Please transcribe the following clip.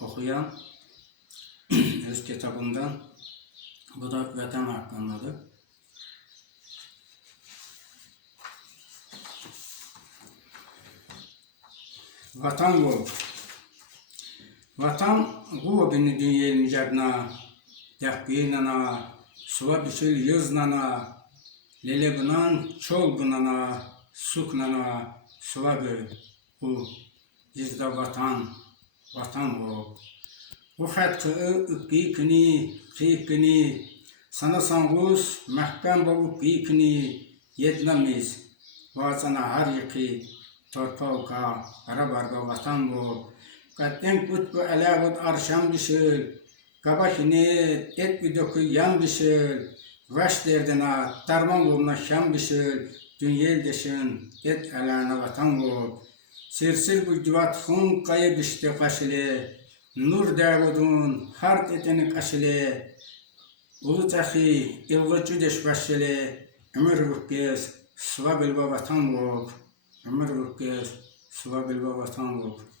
okuyan öz kitabından. Bu da vatan hakkındadır. Vatan bu. Vatan bu beni dünyenin cebna, dehbinana, suva biçil yüznana, lelebunan çolgunana, suknana, suva gör. Bu bizde vatan, vatan bu. Bu hakkı ıkkikini, kikini, sana sangus, mahkam bu ıkkikini, yedlemiz, vazana har yıkı, torpauka, arabarga vatan bu. Katten kutbu alâvud arşam düşül, kabahini et üdökü yan düşül, vaş derdina tarman bulna şam düşül, dünyel deşin et alâna vatan bu. Sirsir bu civat hun kayı düştü kaşılı, nur davudun hart eteni kaşılı, ulu tahi ilgıcı deş başılı, ömür vükkez, sıva bilba vatan bu, ömür vükkez, sıva bilba vatan bu.